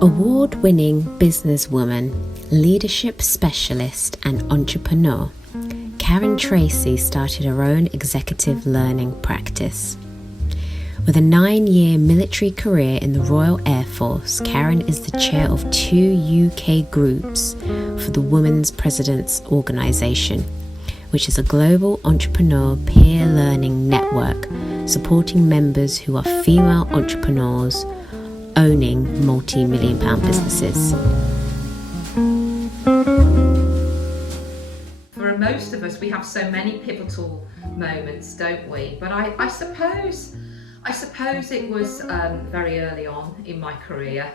Award-winning businesswoman, leadership specialist and entrepreneur, Karen Tracey started her own executive learning practice. With a 9-year military career in the Royal Air Force, Karen is the chair of 2 UK groups for the Women's President's Organisation, which is a global entrepreneur peer learning network supporting members who are female entrepreneurs owning multi-million pound businesses. For most of us, we have so many pivotal moments, don't we? But I suppose it was very early on in my career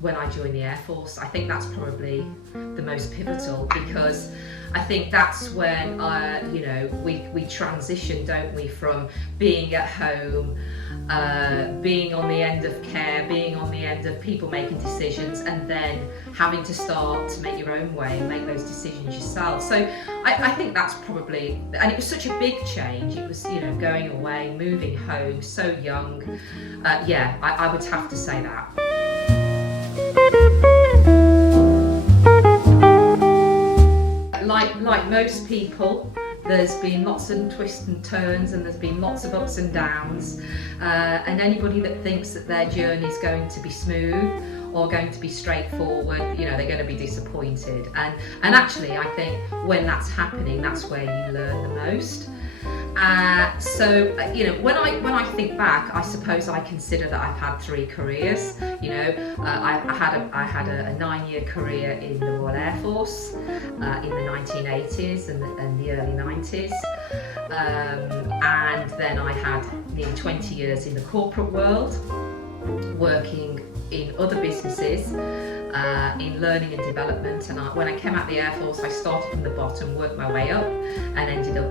when I joined the Air Force. I think that's probably the most pivotal, because I think that's when we transition, don't we, from being at home, being on the end of care, being on the end of people making decisions, and then having to start to make your own way and make those decisions yourself. So I think that's probably, and it was such a big change. It was, going away, moving home, so young. I would have to say that. Like most people, there's been lots of twists and turns, and there's been lots of ups and downs, and anybody that thinks that their journey is going to be smooth or going to be straightforward, they're going to be disappointed. And actually, I think when that's happening, that's where you learn the most. When I think back, I suppose I consider that I've had 3 careers. I had a 9-year career in the Royal Air Force in the 1980s and the early 90s, and then I had nearly 20 years in the corporate world, working in other businesses, in learning and development. And when I came out of the Air Force, I started from the bottom, worked my way up, and ended up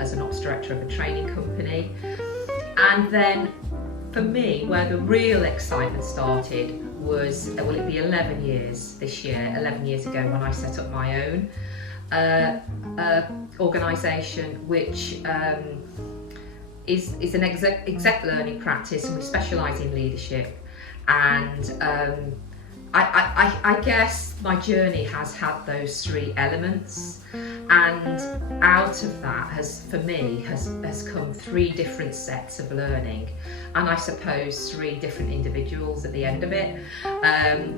as an ops director of a training company. And then for me, where the real excitement started was, it'll be 11 years this year, 11 years ago, when I set up my own organisation, which is an exec learning practice, and we specialise in leadership. And I guess my journey has had those 3 elements, and out of that has come 3 different sets of learning, and I suppose 3 different individuals at the end of it.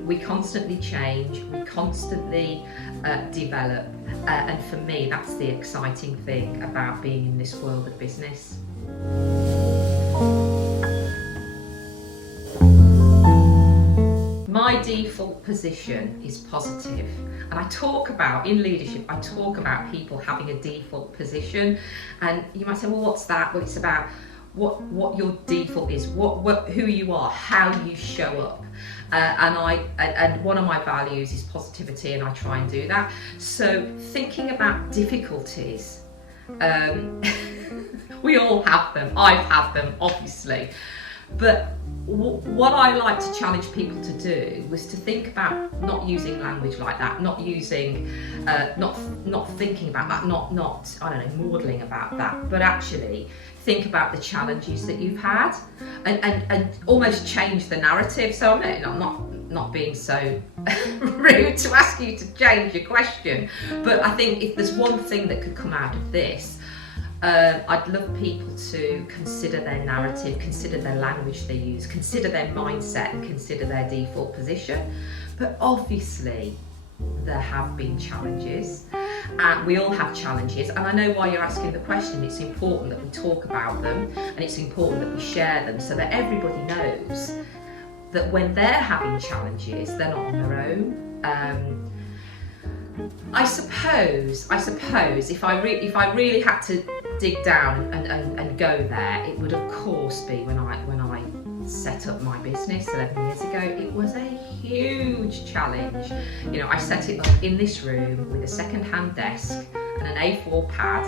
We constantly change, we constantly develop, and for me, that's the exciting thing about being in this world of business. My default position is positive, and in leadership, I talk about people having a default position. And you might say, well, what's that? Well, it's about what your default is, who you are, how you show up. And one of my values is positivity, and I try and do that. So thinking about difficulties, we all have them. I've had them, obviously. But what I like to challenge people to do was to think about not using language like that, not using, not thinking about that, not maudling about that, but actually think about the challenges that you've had, and almost change the narrative. So I'm not being so rude to ask you to change your question, but I think if there's one thing that could come out of this, I'd love people to consider their narrative, consider their language they use, consider their mindset, and consider their default position. But obviously, there have been challenges, and we all have challenges. And I know why you're asking the question. It's important that we talk about them, and it's important that we share them, so that everybody knows that when they're having challenges, they're not on their own. I suppose if I really had to dig down and go there, it would of course be when I set up my business 11 years ago. It was a huge challenge. I set it up in this room with a second-hand desk and an A4 pad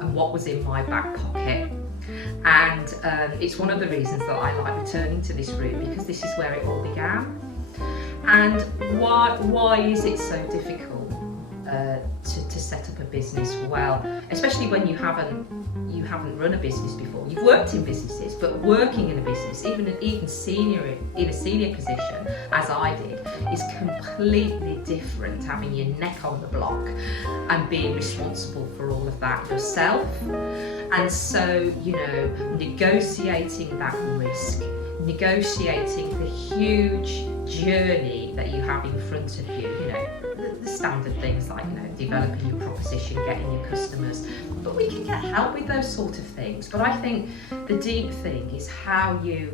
and what was in my back pocket. And it's one of the reasons that I like returning to this room, because this is where it all began. And why is it so difficult to set up a business well, especially when you haven't run a business before. You've worked in businesses, but working in a business, even senior in a senior position, as I did, is completely different. Having your neck on the block and being responsible for all of that yourself, and so negotiating that risk, negotiating the huge journey that you have in front of you, the standard things like developing your proposition, getting your customers, but we can get help with those sort of things. But I think the deep thing is how you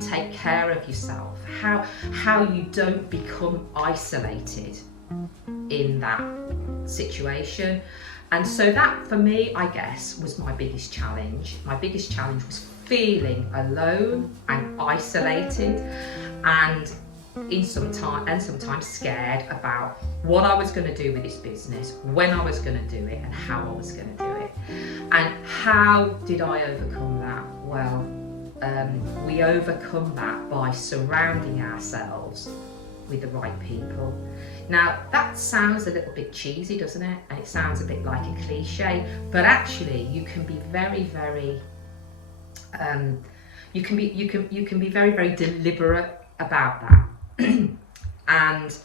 take care of yourself, how you don't become isolated in that situation. And so that, for me, I guess, was my biggest challenge. My biggest challenge was feeling alone and isolated, and sometimes scared about what I was going to do with this business, when I was going to do it, and how I was going to do it. And how did I overcome that? Well, we overcome that by surrounding ourselves with the right people. Now, that sounds a little bit cheesy, doesn't it? And it sounds a bit like a cliche, but actually you can be very, very you can be very, very deliberate about that. And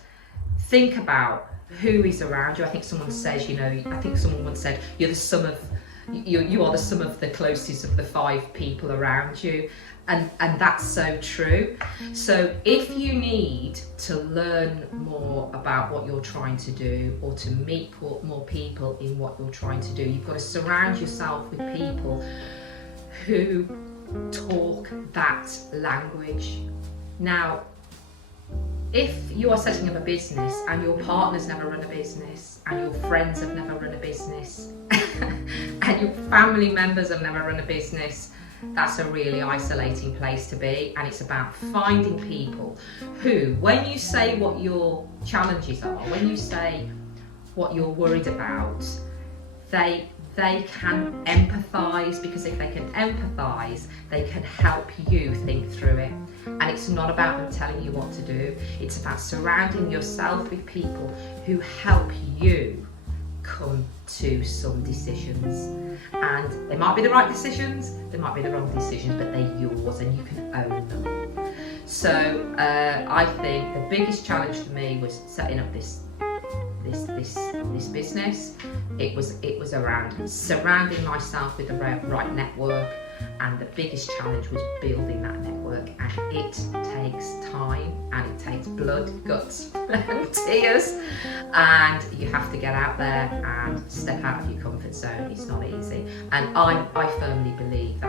think about who is around you. I think someone says, I think someone once said, you are the sum of the closest of the 5 people around you. And that's so true. So if you need to learn more about what you're trying to do, or to meet more people in what you're trying to do, you've got to surround yourself with people who talk that language. Now, if you are setting up a business and your partner's never run a business, and your friends have never run a business, and your family members have never run a business, that's a really isolating place to be. And it's about finding people who, when you say what your challenges are, when you say what you're worried about, they can empathise, because if they can empathise, they can help you think through it. And it's not about them telling you what to do, it's about surrounding yourself with people who help you come to some decisions. And they might be the right decisions, they might be the wrong decisions, but they're yours and you can own them. So I think the biggest challenge for me was setting up this business. It was around surrounding myself with the right network, and the biggest challenge was building that network. And it takes time, and it takes blood, guts and tears, and you have to get out there and step out of your comfort zone. It's not easy, and I firmly believe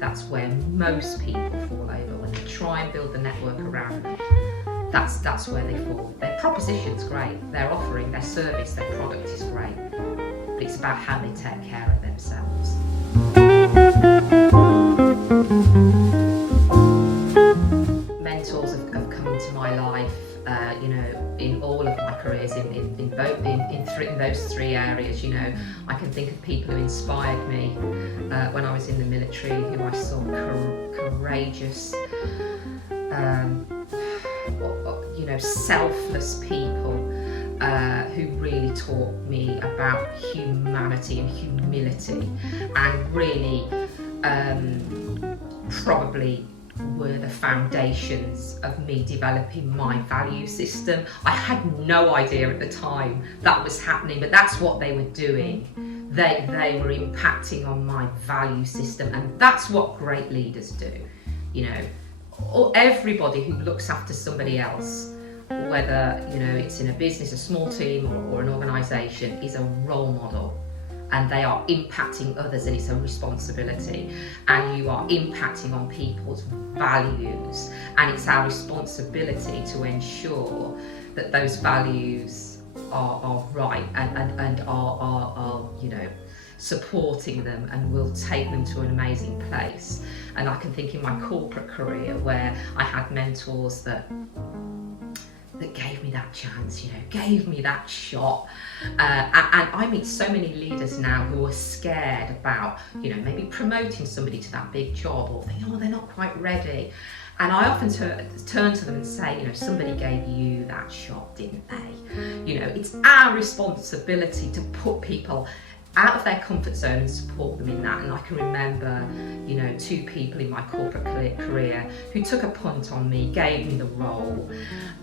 that's where most people fall over when they try and build the network around them. That's where they fall. Their proposition's great, their offering, their service, their product is great, but it's about how they take care of themselves. Mentors have come into my life, in all of my careers, in those 3 areas. I can think of people who inspired me when I was in the military, who I saw courageous, selfless people who really taught me about humanity and humility, and really probably were the foundations of me developing my value system. I had no idea at the time that was happening, but that's what they were doing. They were impacting on my value system, and that's what great leaders do. Everybody who looks after somebody else, whether it's in a business, a small team, or an organisation, is a role model, and they are impacting others, and it's a responsibility, and you are impacting on people's values, and it's our responsibility to ensure that those values are right and are supporting them, and will take them to an amazing place. And I can think in my corporate career where I had mentors that gave me that chance, gave me that shot. And I meet so many leaders now who are scared about, maybe promoting somebody to that big job, or thinking, they're not quite ready. And I often turn to them and say, somebody gave you that shot, didn't they? It's our responsibility to put people out of their comfort zone and support them in that. And I can remember, 2 people in my corporate career who took a punt on me, gave me the role,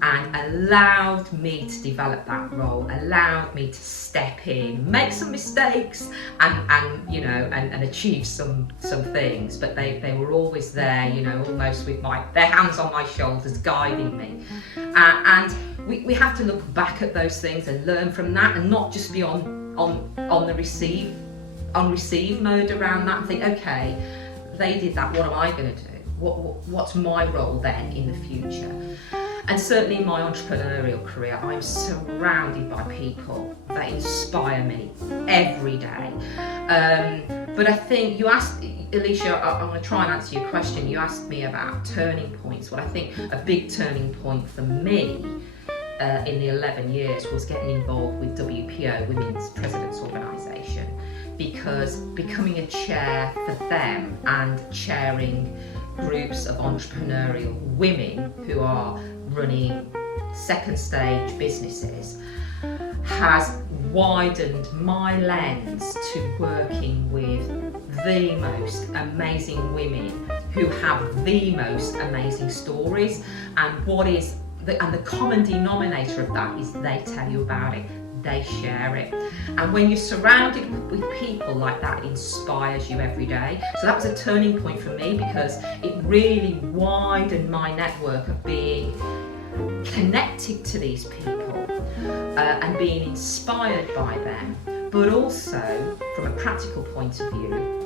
and allowed me to develop that role, allowed me to step in, make some mistakes, and achieve some things. But they were always there, almost with their hands on my shoulders, guiding me. And we have to look back at those things and learn from that, and not just be on the receive mode around that and think, okay, they did that, what am I going to do? What's my role then in the future? And certainly in my entrepreneurial career, I'm surrounded by people that inspire me every day. But I think you asked, Alicia, I'm going to try and answer your question. You asked me about turning points. What I think a big turning point for me in the 11 years was getting involved with WPO, Women's Presidents Organisation, because becoming a chair for them and chairing groups of entrepreneurial women who are running second stage businesses has widened my lens to working with the most amazing women who have the most amazing stories, and the common denominator of that is they tell you about it, they share it. And when you're surrounded with people like that, it inspires you every day. So that was a turning point for me, because it really widened my network of being connected to these people and being inspired by them, but also from a practical point of view,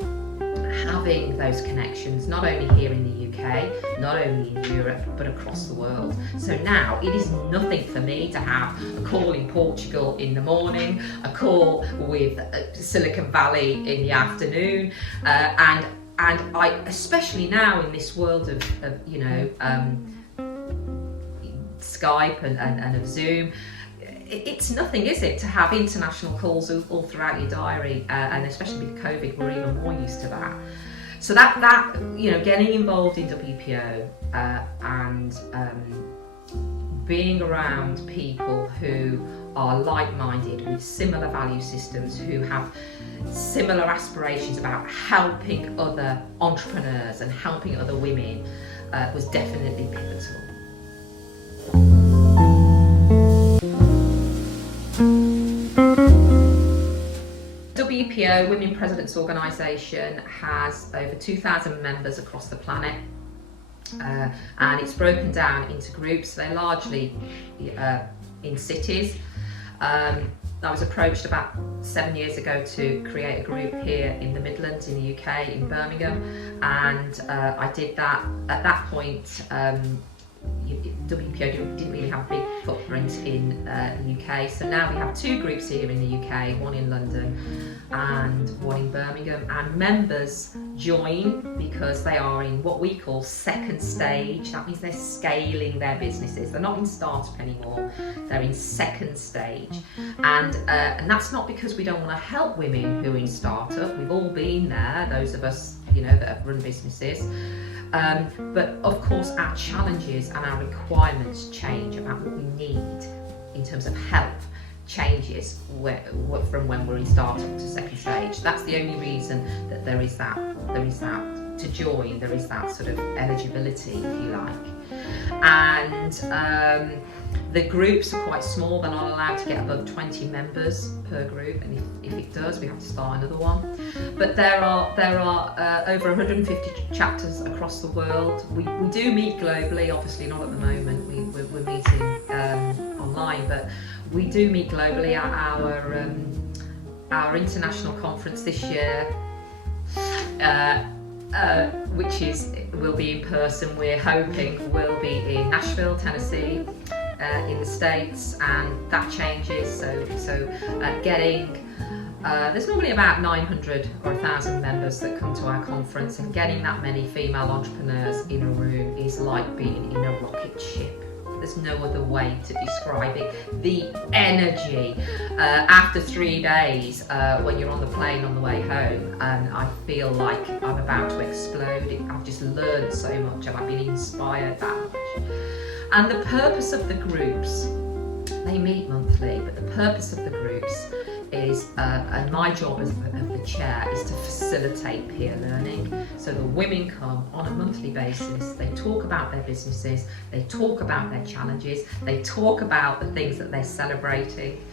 having those connections not only here in the UK, not only in Europe, but across the world. So now it is nothing for me to have a call in Portugal in the morning, a call with Silicon Valley in the afternoon, and I, especially now in this world of Skype and of Zoom, it's nothing, is it, to have international calls all throughout your diary, and especially with COVID, we're even more used to that. So that getting involved in WPO and being around people who are like-minded with similar value systems, who have similar aspirations about helping other entrepreneurs and helping other women was definitely pivotal. WPO, Women Presidents Organisation, has over 2,000 members across the planet, and it's broken down into groups. They're largely in cities. I was approached about 7 years ago to create a group here in the Midlands in the UK, in Birmingham, and I did that. At that point, WPO didn't really have a big footprint in the UK, so now we have 2 groups here in the UK, one in London and one in Birmingham, and members join because they are in what we call second stage. That means they're scaling their businesses. They're not in startup anymore, they're in second stage, and that's not because we don't want to help women who are in startup. We've all been there, those of us that have run businesses. But of course our challenges and our requirements change about what we need in terms of help changes from when we're in startup to second stage. That's the only reason that there is that to join, there is that sort of eligibility, if you like. And the groups are quite small, they're not allowed to get above 20 members per group, and if it does, we have to start another one. But there are over 150 chapters across the world. We do meet globally, obviously not at the moment, we're meeting online, but we do meet globally. Our international conference this year, which will be in person, we're hoping will be in Nashville, Tennessee, in the States, and that changes. So getting there's normally about 900 or 1,000 members that come to our conference, and getting that many female entrepreneurs in a room is like being in a rocket ship. There's no other way to describe it. The energy after 3 days when you're on the plane on the way home, and I feel like I'm about to explode. I've just learned so much and I've been inspired that much. And the purpose of the groups, they meet monthly, but the purpose of the groups is, and my job as the chair is to facilitate peer learning. So the women come on a monthly basis, they talk about their businesses, they talk about their challenges, they talk about the things that they're celebrating,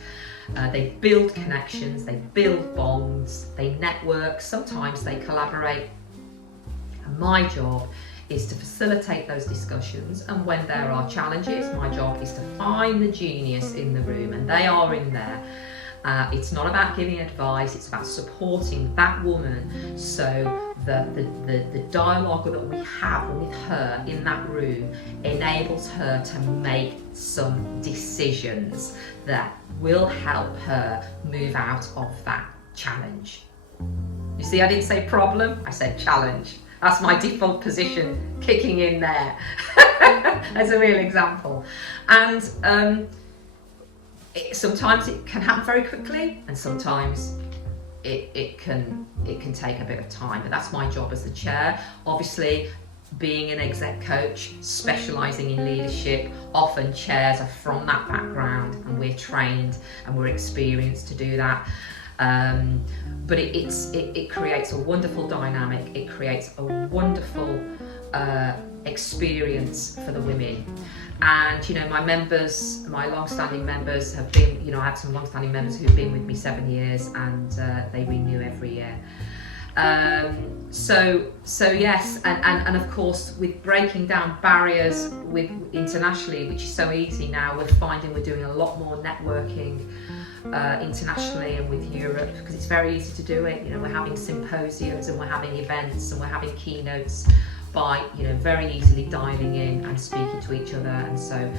they build connections, they build bonds, they network, sometimes they collaborate. And my job is to facilitate those discussions, and when there are challenges, my job is to find the genius in the room, and they are in there. It's not about giving advice, it's about supporting that woman, so the dialogue that we have with her in that room enables her to make some decisions that will help her move out of that challenge. You see, I didn't say problem, I said challenge. That's my default position kicking in there as a real example. And sometimes it can happen very quickly, and sometimes it can take a bit of time. But that's my job as the chair. Obviously, being an exec coach, specialising in leadership, often chairs are from that background, and we're trained and we're experienced to do that. But it creates a wonderful dynamic, it creates a wonderful experience for the women. And my members, my long-standing members have been, I have some long-standing members who've been with me 7 years, and they renew every year. So yes, and of course, with breaking down barriers with internationally, which is so easy now, we're finding we're doing a lot more networking internationally and with Europe, because it's very easy to do it. We're having symposiums and we're having events and we're having keynotes by very easily dialing in and speaking to each other. And so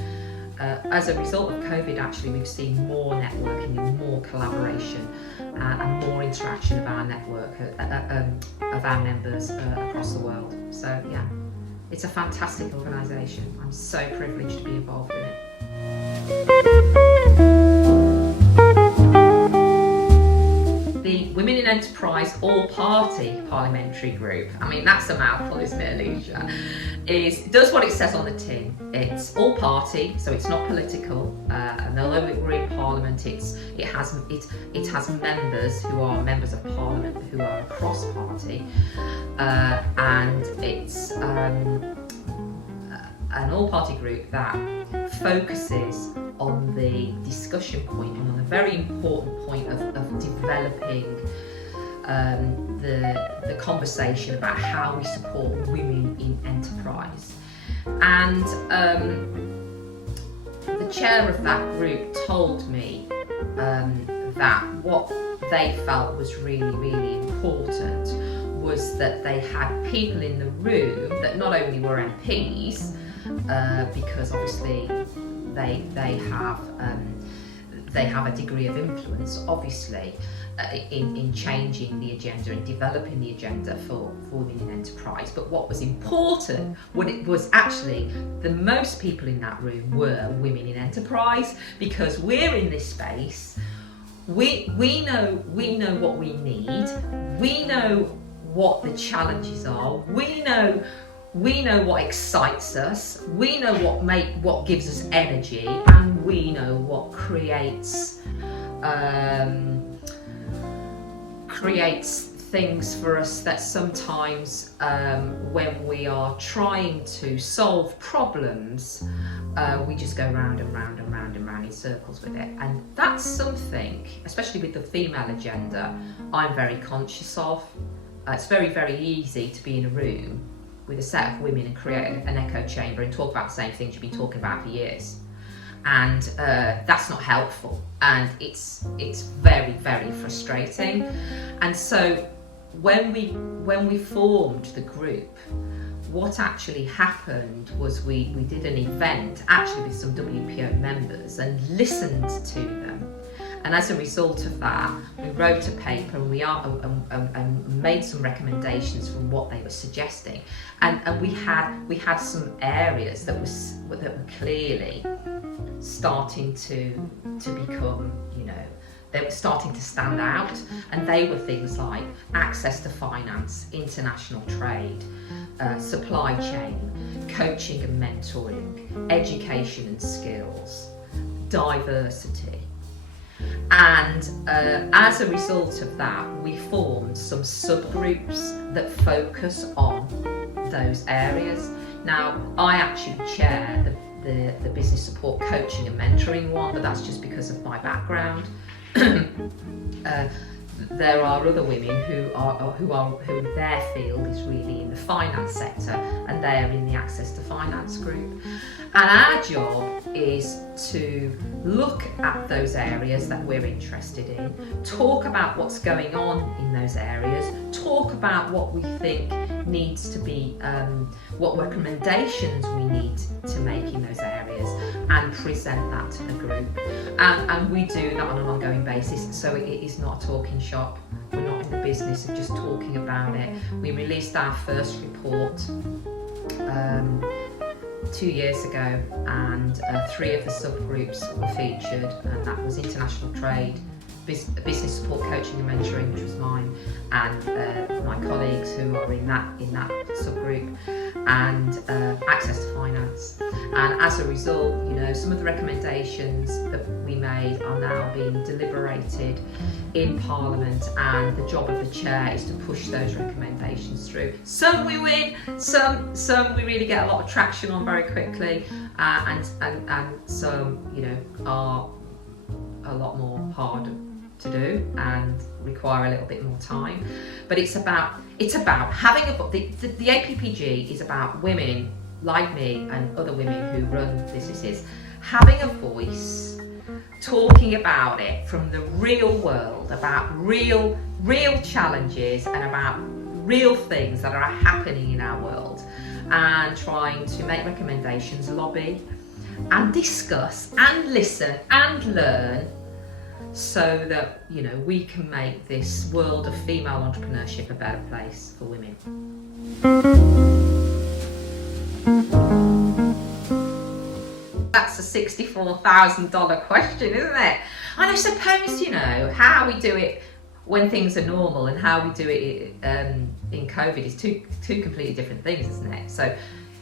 as a result of COVID, actually, we've seen more networking and more collaboration and more interaction of our network, of our members across the world. So yeah, it's a fantastic organisation. I'm so privileged to be involved in it. The Women in Enterprise All-Party Parliamentary Group, I mean, that's a mouthful, isn't it, Alicia? Does what it says on the tin. It's all-party, so it's not political, and although we're in Parliament, it has members who are members of Parliament who are cross-party, and it's an all-party group that focuses on the discussion point and on the very important point of developing the conversation about how we support women in enterprise. And the chair of that group told me that what they felt was really, really important was that they had people in the room that not only were MPs, because obviously they have a degree of influence, obviously, in changing the agenda and developing the agenda for women in enterprise. But what was important, was actually the most people in that room were women in enterprise, because we're in this space. We know what we need. We know what the challenges are. We know what excites us, we know what gives us energy, and we know what creates things for us that sometimes when we are trying to solve problems, we just go round and round and round and round in circles with it. And that's something, especially with the female agenda, I'm very conscious of. It's very, very easy to be in a room with a set of women and create an echo chamber and talk about the same things you've been talking about for years, and that's not helpful, and it's very, very frustrating. And so when we formed the group, what actually happened was we did an event actually with some WPO members and listened to them And as a result of that, we wrote a paper and made some recommendations from what they were suggesting. And we had some areas that were clearly starting to become, they were starting to stand out, and they were things like access to finance, international trade, supply chain, coaching and mentoring, education and skills, diversity. And as a result of that, we formed some subgroups that focus on those areas. Now, I actually chair the business support coaching and mentoring one, but that's just because of my background. There are other women who their field is really in the finance sector, and they are in the access to finance group. And our job is to look at those areas that we're interested in, talk about what's going on in those areas, talk about what we think needs to be, what recommendations we need to make in those areas, and present that to the group. And we do that on an ongoing basis, so it is not a talking shop. We're not in the business of just talking about it. We released our first report 2 years ago, and 3 of the subgroups were featured, and that was international trade, business support coaching and mentoring, which was mine, and my colleagues who are in that subgroup, and access to finance. And as a result, some of the recommendations that we made are now being deliberated in Parliament, and the job of the chair is to push those recommendations through. Some we win, some we really get a lot of traction on very quickly, and some are a lot more hard to do and require a little bit more time. But it's about having the APPG is about women like me and other women who run businesses having a voice, talking about it from the real world, about real challenges and about real things that are happening in our world, and trying to make recommendations, lobby and discuss and listen and learn, so that we can make this world of female entrepreneurship a better place for women. That's a $64,000 question, isn't it? And I suppose how we do it when things are normal and how we do it in COVID is two completely different things, isn't it? So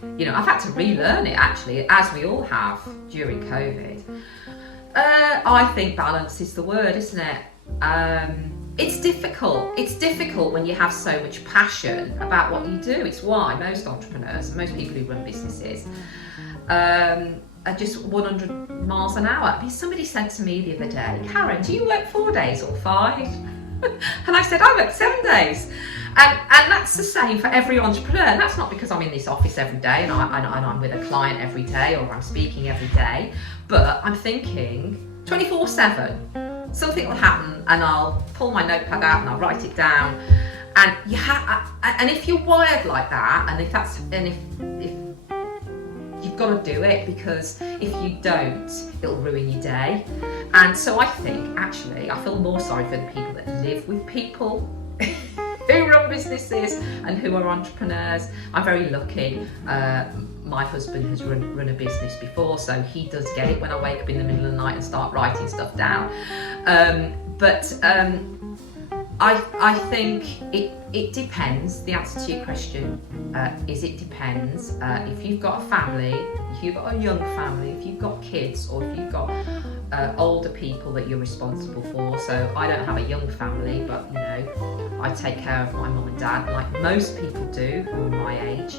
I've had to relearn it, actually, as we all have during COVID. I think balance is the word, isn't it? It's difficult. It's difficult when you have so much passion about what you do. It's why most entrepreneurs and most people who run businesses are just 100 miles an hour. I mean, somebody said to me the other day, "Karen, do you work 4 days or 5?" And I said, "I work 7 days." And that's the same for every entrepreneur. And that's not because I'm in this office every day and I'm with a client every day, or I'm speaking every day, but I'm thinking 24/7. Something will happen and I'll pull my notepad out and I'll write it down. And and if you're wired like that, and if you've got to do it, because if you don't, it'll ruin your day. And so I think, actually, I feel more sorry for the people that live with people who run businesses and who are entrepreneurs. I'm very lucky. My husband has run a business before, so he does get it when I wake up in the middle of the night and start writing stuff down. I think it depends. The answer to your question is it depends. If you've got a family, if you've got a young family, if you've got kids, or if you've got older people that you're responsible for. So I don't have a young family, but I take care of my mum and dad like most people do who are my age.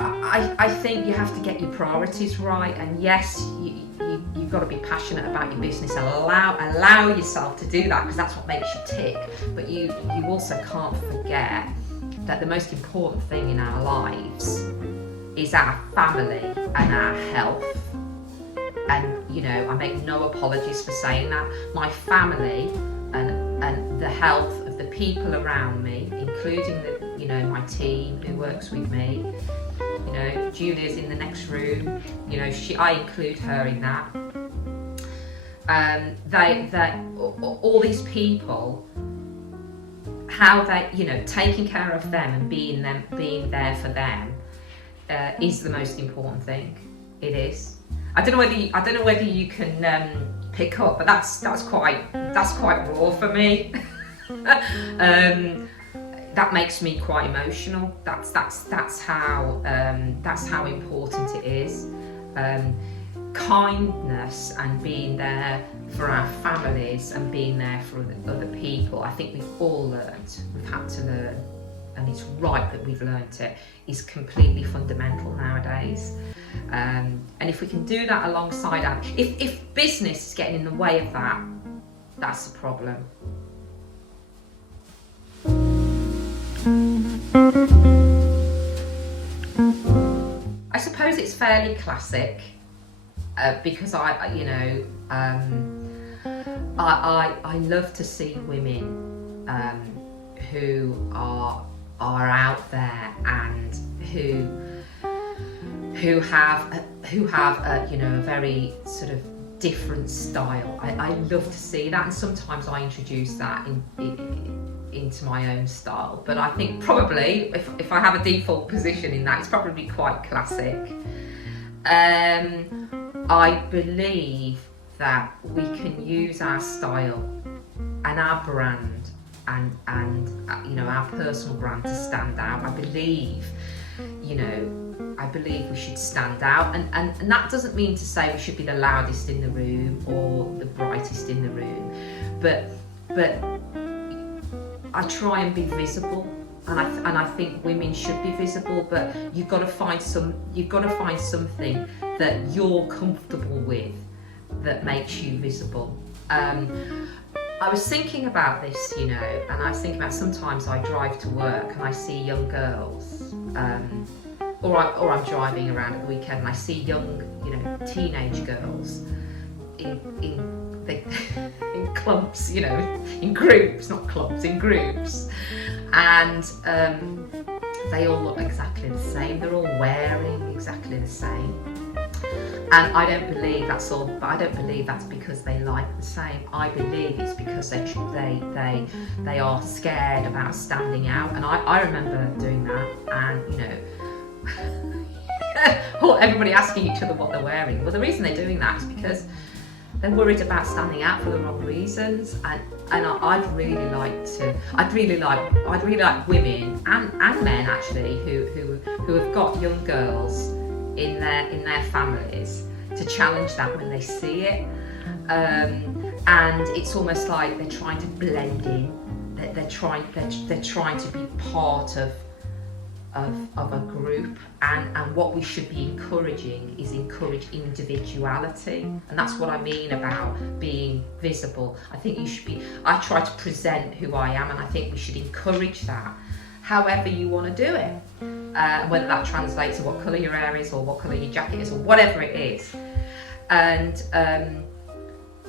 I think you have to get your priorities right, and yes, you've got to be passionate about your business and allow yourself to do that, because that's what makes you tick. But you also can't forget that the most important thing in our lives is our family and our health. And I make no apologies for saying that. My family and the health of the people around me, including my team who works with me. Julia's in the next room. I include her in that. All these people, how they, taking care of them and being there for them is the most important thing. It is. I don't know whether you can pick up, but that's quite raw for me. That makes me quite emotional. That's how important it is. Kindness and being there for our families and being there for other people. I think we've all learned. We've had to learn, and it's right that we've learned it. Is completely fundamental nowadays. And if we can do that alongside our, if business is getting in the way of that, that's the problem. I suppose it's fairly classic because I love to see women who are out there and who have a very sort of different style. I love to see that, and sometimes I introduce that into my own style. But I think probably if I have a default position in that, it's probably quite classic. I believe that we can use our style and our brand and our personal brand to stand out. I believe we should stand out, and that doesn't mean to say we should be the loudest in the room or the brightest in the room, but I try and be visible, and I think women should be visible, but you've got to find something that you're comfortable with that makes you visible. I was thinking about this, and I was thinking about sometimes I drive to work and I see young girls, or I'm driving around at the weekend and I see young, teenage girls in clumps, in groups, not clumps, in groups, and they all look exactly the same. They're all wearing exactly the same. And I don't believe that's all, but I don't believe that's because they like the same. I believe it's because they are scared about standing out. And I remember doing that, and everybody asking each other what they're wearing. Well, the reason they're doing that is because they're worried about standing out for the wrong reasons. And I'd really like women and men actually who have got young girls in their families to challenge that when they see it, and it's almost like they're trying to blend in. They're trying to be part of a group, and what we should be encouraging is encourage individuality, and that's what I mean about being visible. I try to present who I am, and I think we should encourage that however you want to do it, whether that translates to what colour your hair is or what colour your jacket is or whatever it is. And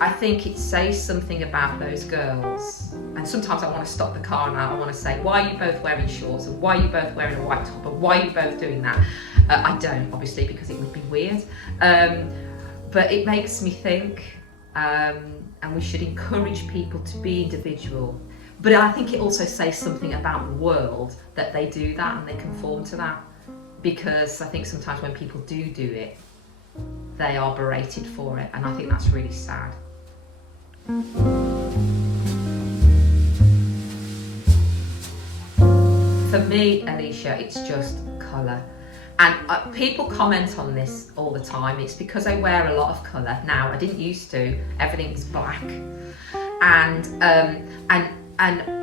I think it says something about those girls, and sometimes I want to stop the car and I want to say, why are you both wearing shorts, and why are you both wearing a white top, and why are you both doing that? I don't, obviously, because it would be weird, but it makes me think, and we should encourage people to be individual. But I think it also says something about the world that they do that and they conform to that, because I think sometimes when people do it, they are berated for it, and I think that's really sad. For me, Alicia, it's just colour. And people comment on this all the time. It's because I wear a lot of colour. Now, I didn't used to. Everything's black. And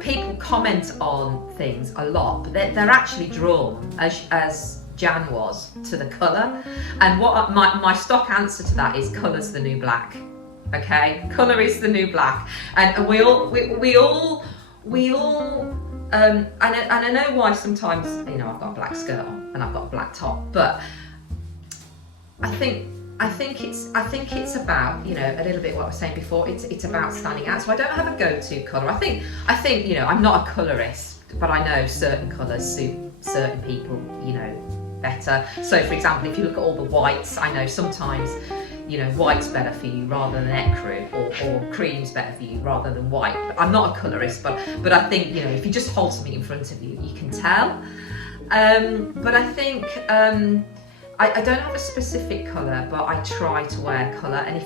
people comment on things a lot, but they're actually drawn, as Jan was, to the colour. And what my stock answer to that is colour's the new black. Okay, colour is the new black, and we all and I know why sometimes I've got a black skirt on and I've got a black top, but I think it's about a little bit what I was saying before. It's about standing out. So I don't have a go-to colour. I think I'm not a colourist, but I know certain colours suit certain people better. So for example, if you look at all the whites, I know sometimes white's better for you rather than ecru, or cream's better for you rather than white. I'm not a colourist, but I think, if you just hold something in front of you, you can tell. But I think I don't have a specific colour, but I try to wear colour. And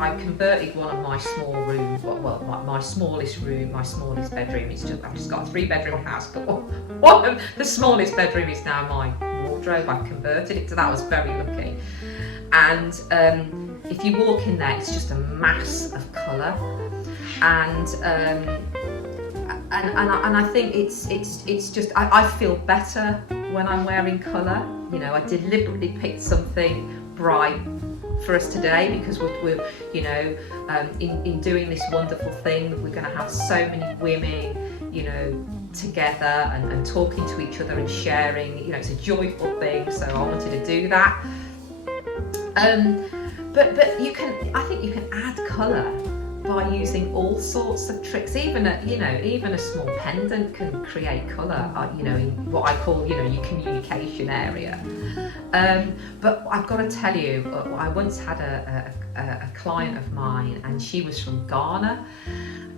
I converted one of my small rooms, my smallest room, my smallest bedroom. I've just got a 3-bedroom house, but one of the smallest bedroom is now my wardrobe. I've converted it to that. I was very lucky. And if you walk in there, it's just a mass of colour, and I think it's just I feel better when I'm wearing colour. I deliberately picked something bright for us today because we're in doing this wonderful thing, we're going to have so many women, together and talking to each other and sharing. It's a joyful thing, so I wanted to do that. But I think you can add colour by using all sorts of tricks. Even a small pendant can create colour, in what I call, your communication area. But I've got to tell you, I once had a client of mine, and she was from Ghana,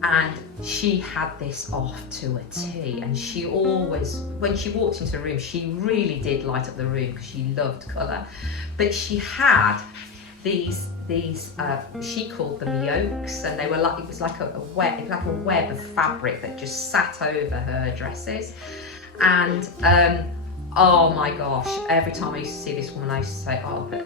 and she had this off to a T, and she always, when she walked into the room, she really did light up the room because she loved colour. But she had these she called them yolks, and they were like, it was like a web of fabric that just sat over her dresses. And oh my gosh, every time I used to see this woman, I used to say,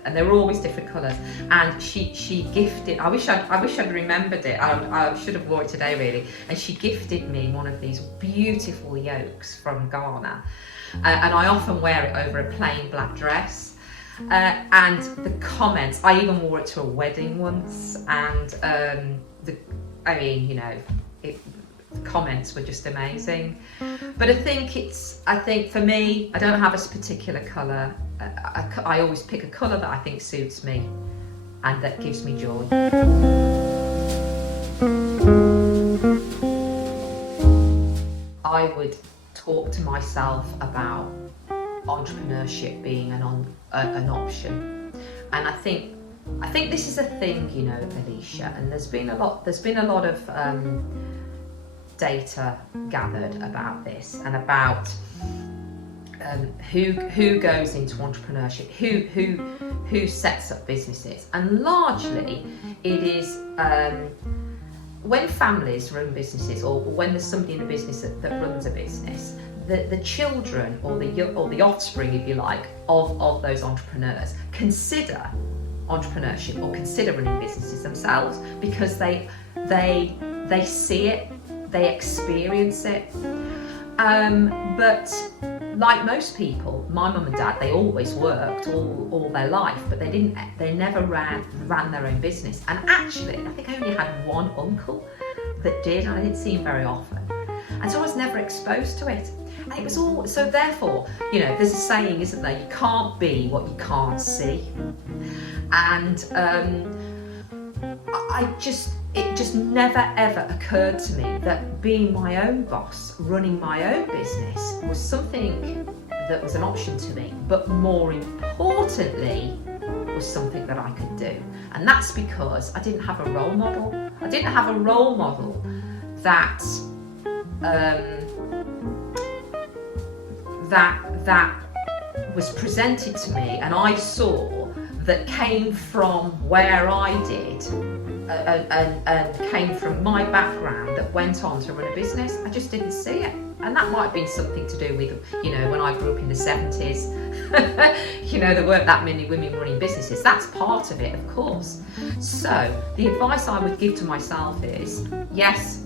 and they were always different colours. And she gifted, I wish I'd remembered it. I should have wore it today really. And she gifted me one of these beautiful yolks from Ghana, and I often wear it over a plain black dress. And the comments, I even wore it to a wedding once, and the comments were just amazing. But I think for me, I don't have a particular colour. I always pick a colour that I think suits me and that gives me joy. I would talk to myself about entrepreneurship being an option, and I think this is a thing, Alicia, and there's been a lot of data gathered about this, and about who goes into entrepreneurship, who sets up businesses, and largely it is when families run businesses, or when there's somebody in a business that runs a business. The children or the offspring, if you like, of those entrepreneurs consider entrepreneurship or consider running businesses themselves, because they see it, they experience it. But like most people, my mum and dad, they always worked all their life, but they never ran their own business. And actually, I think I only had one uncle that did, and I didn't see him very often. And so I was never exposed to it. And it was all, so therefore, there's a saying, isn't there? You can't be what you can't see. And it just never ever occurred to me that being my own boss, running my own business, was something that was an option to me, but more importantly, was something that I could do. And that's because I didn't have a role model. I didn't have a role model that that was presented to me and I saw, that came from where I did and came from my background, that went on to run a business. I just didn't see it. And that might have been something to do with, when I grew up in the 70s, there weren't that many women running businesses. That's part of it, of course. So the advice I would give to myself is, yes,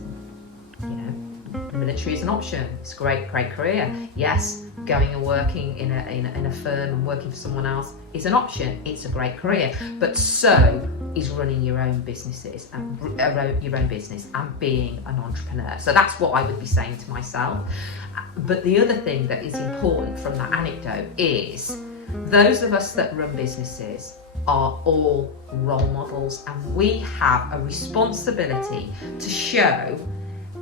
the military is an option. It's a great career. Yes, going and working in a firm and working for someone else is an option. It's a great career. But so is running your own businesses and your own business and being an entrepreneur. So that's what I would be saying to myself. But the other thing that is important from that anecdote is, those of us that run businesses are all role models, and we have a responsibility to show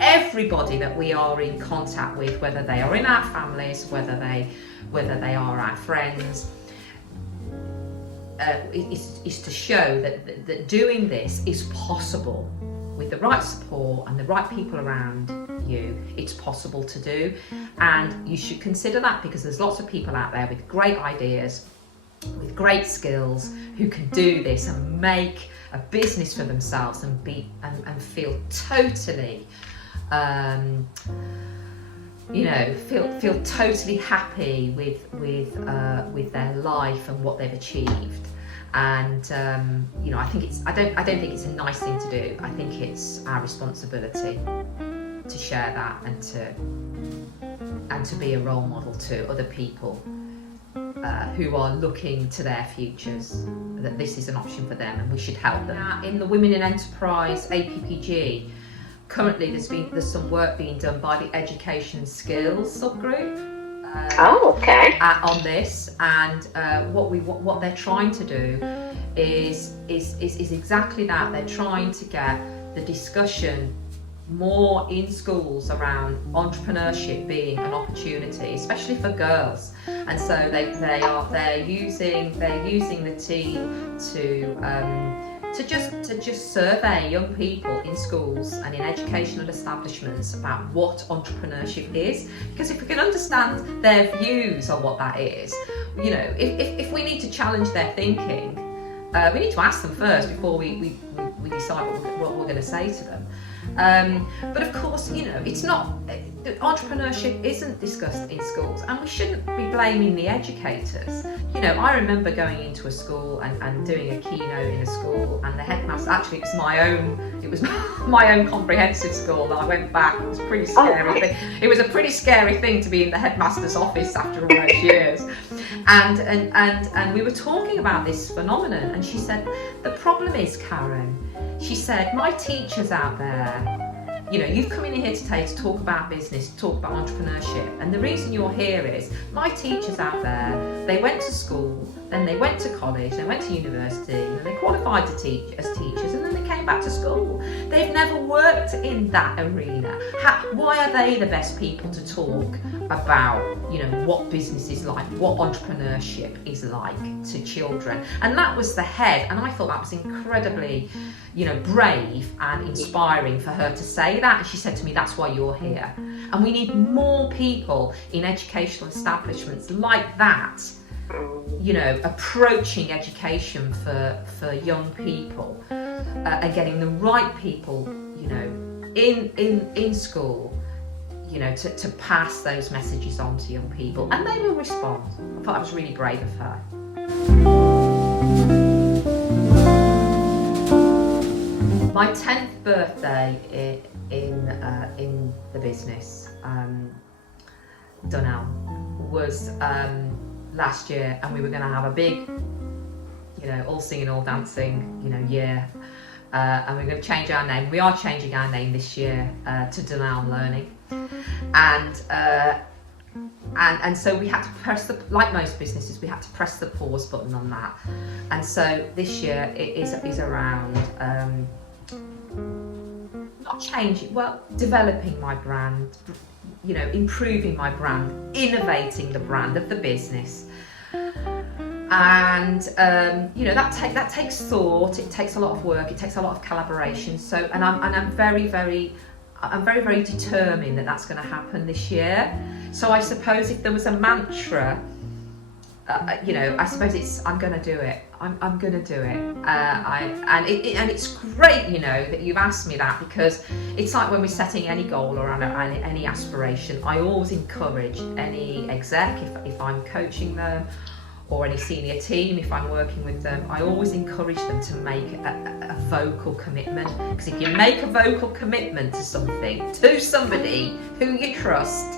everybody that we are in contact with, whether they are in our families, whether they are our friends, is to show that doing this is possible with the right support and the right people around you. It's possible to do, and you should consider that, because there's lots of people out there with great ideas, with great skills, who can do this and make a business for themselves and feel totally feel totally happy with their life and what they've achieved. And I don't think it's a nice thing to do. I think it's our responsibility to share that and to be a role model to other people who are looking to their futures, that this is an option for them and we should help them. In the Women in Enterprise APPG, currently there's some work being done by the Education Skills subgroup on this, and what they're trying to do is exactly that. They're trying to get the discussion more in schools around entrepreneurship being an opportunity, especially for girls. And so they're using the team to just survey young people in schools and in educational establishments about what entrepreneurship is, because if we can understand their views on what that is, if we need to challenge their thinking, we need to ask them first before we decide what we're going to say to them. But of course, it's not, entrepreneurship isn't discussed in schools, and we shouldn't be blaming the educators. I remember going into a school and doing a keynote in a school, and the headmaster, actually it was my own comprehensive school, and I went back. It was a pretty scary thing. It was a pretty scary thing to be in the headmaster's office after all those years. And we were talking about this phenomenon, and she said, the problem is, Karen, she said, my teachers out there, you've come in here today to talk about business, talk about entrepreneurship, and the reason you're here is my teachers out there, they went to school, then they went to college, they went to university, and then they qualified to teach as teachers, and then they came back to school. They've never worked in that arena. Why are they the best people to talk about, what business is like, what entrepreneurship is like to children? And that was the head, and I thought that was incredibly, brave and inspiring for her to say that. And she said to me, that's why you're here. And we need more people in educational establishments like that, approaching education for young people, and getting the right people, in school, to pass those messages on to young people, and they will respond. I thought that was really brave of her. My 10th birthday in the business, Dunelm, was last year, and we were going to have a big, all singing, all dancing, year, and we're going to change our name. We are changing our name this year to Dunelm Learning, and so we had to press like most businesses, we had to press the pause button on that. And so this year it is around not changing, developing my brand, improving my brand, innovating the brand of the business. And that takes thought, it takes a lot of work, it takes a lot of collaboration. So I'm very, very determined that that's going to happen this year. So I suppose if there was a mantra, I suppose it's, I'm going to do it. I'm going to do it. And it's great, that you've asked me that, because it's like when we're setting any goal or any aspiration, I always encourage any exec, if I'm coaching them, or any senior team, if I'm working with them, I always encourage them to make a vocal commitment. Because if you make a vocal commitment to something, to somebody who you trust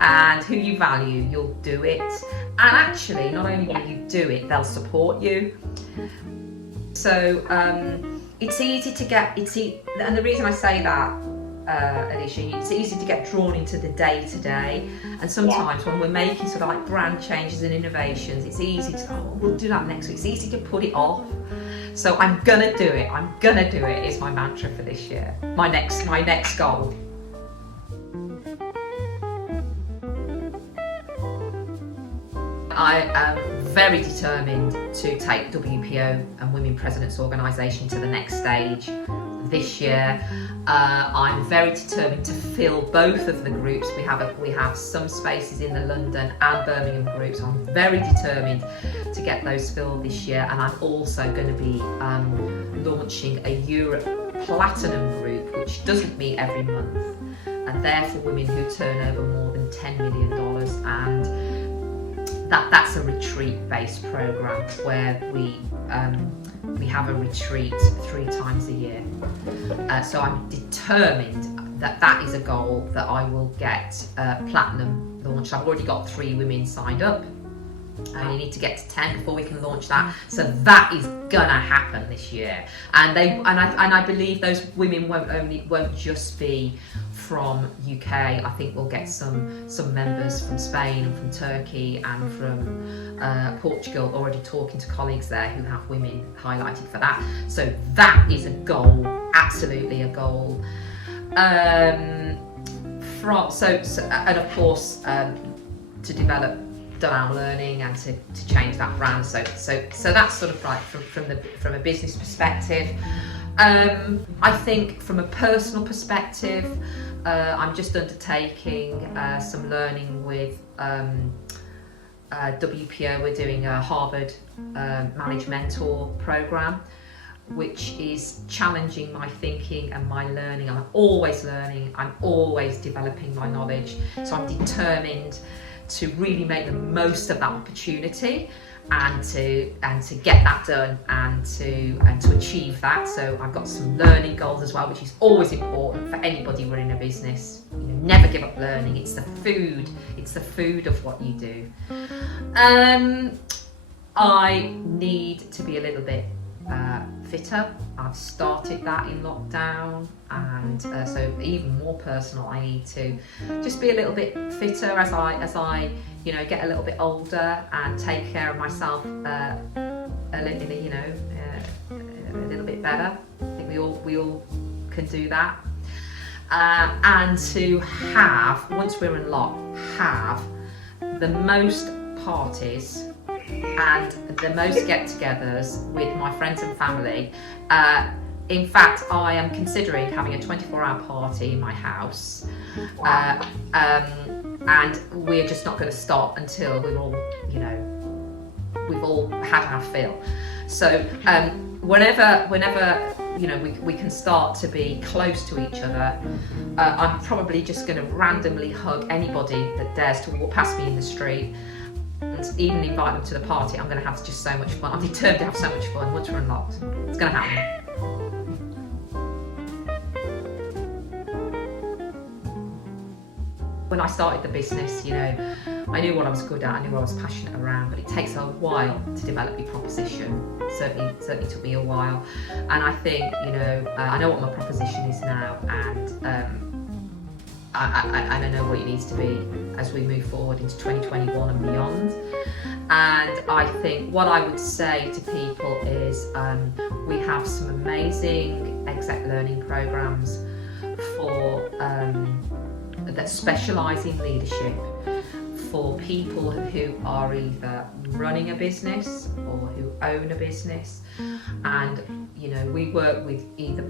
and who you value, you'll do it. And actually, not only will you do it, they'll support you. So it's easy to get, and the reason I say that, Alicia, it's easy to get drawn into the day-to-day, and sometimes when we're making sort of like brand changes and innovations, it's easy to we'll do that next week. It's easy to put it off. So I'm gonna do it is my mantra for this year. My next goal. I am very determined to take WPO and Women Presidents Organisation to the next stage this year. I'm very determined to fill both of the groups. We have some spaces in the London and Birmingham groups. I'm very determined to get those filled this year, and I'm also going to be launching a Europe Platinum group, which doesn't meet every month, and they're for women who turn over more than $10 million, and that's a retreat-based program where we have a retreat 3 times a year. So I'm determined that is a goal that I will get platinum launched. I've already got 3 women signed up. I only need to get to 10 before we can launch that. So that is gonna happen this year. And I believe those women won't just be from UK. I think we'll get some members from Spain and from Turkey and from Portugal, already talking to colleagues there who have women highlighted for that. So that is a goal, absolutely a goal. And of course, to develop Dunelm Learning and to change that brand. So that's sort of right from a business perspective. I think from a personal perspective, I'm just undertaking some learning with WPO. We're doing a Harvard Managed Mentor program, which is challenging my thinking and my learning. I'm always learning, I'm always developing my knowledge. So I'm determined to really make the most of that opportunity and to get that done and to achieve that. So I've got some learning goals as well, which is always important for anybody running a business. You know, never give up learning. It's the food of what you do. I need to be a little bit fitter. I've started that in lockdown, and so even more personal, I need to just be a little bit fitter as I get a little bit older and take care of myself a little bit better. I think we all can do that, and to have, once we're in lock, have the most parties and the most get-togethers with my friends and family. In fact, I am considering having a 24-hour party in my house, and we're just not going to stop until we've all had our fill. So whenever we can start to be close to each other, I'm probably just going to randomly hug anybody that dares to walk past me in the street. And even invite them to the party. I'm going to have just so much fun. I'm determined to have so much fun once we're unlocked. It's going to happen. When I started the business, I knew what I was good at, I knew what I was passionate around, but it takes a while to develop your proposition. Certainly took me a while. And I think, I know what my proposition is now, and I know what it needs to be as we move forward into 2021 and beyond. And I think what I would say to people is we have some amazing exec learning programs for that specialise in leadership for people who are either running a business or who own a business. And we work with either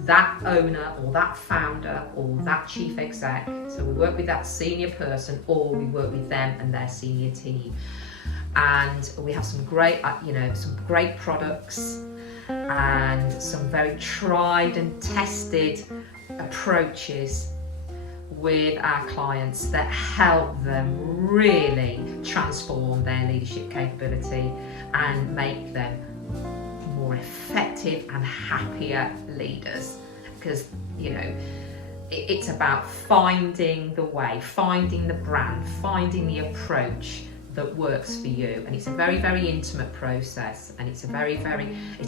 that owner or that founder or that chief exec. So we work with that senior person, or we work with them and their senior team. And we have some great products and some very tried and tested approaches with our clients that help them really transform their leadership capability and make them more effective and happier leaders. Because it's about finding the way, finding the brand, finding the approach that works for you. And it's a very, very intimate process, and it's a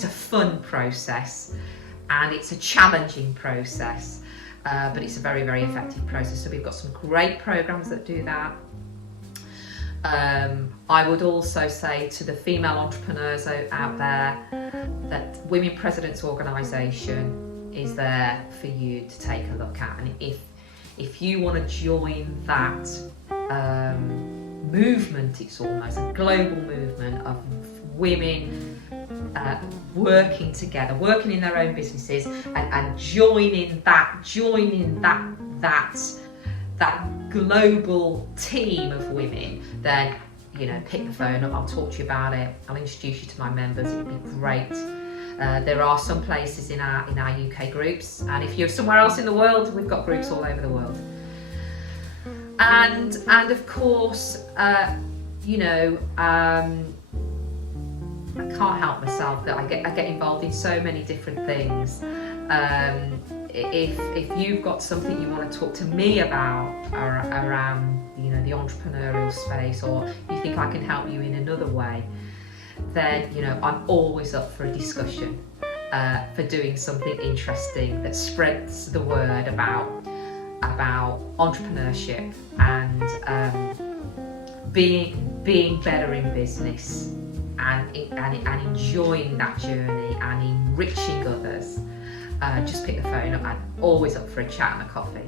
fun process, and it's a challenging process, but it's a very, very effective process. So we've got some great programs that do that. I would also say to the female entrepreneurs out there that Women Presidents Organisation is there for you to take a look at. And if you want to join that movement, it's almost a global movement of women working together, working in their own businesses, and joining that global team of women, then, you know, pick the phone up, I'll talk to you about it, I'll introduce you to my members, it'd be great. There are some places in our UK groups, and if you're somewhere else in the world, we've got groups all over the world. And of course, you know, I can't help myself that I get involved in so many different things. If you've got something you want to talk to me about around, you know, the entrepreneurial space, or you think I can help you in another way, then, you know, I'm always up for a discussion, for doing something interesting that spreads the word about entrepreneurship and being better in business, and enjoying that journey and enriching others. Just pick the phone up. I'm always up for a chat and a coffee.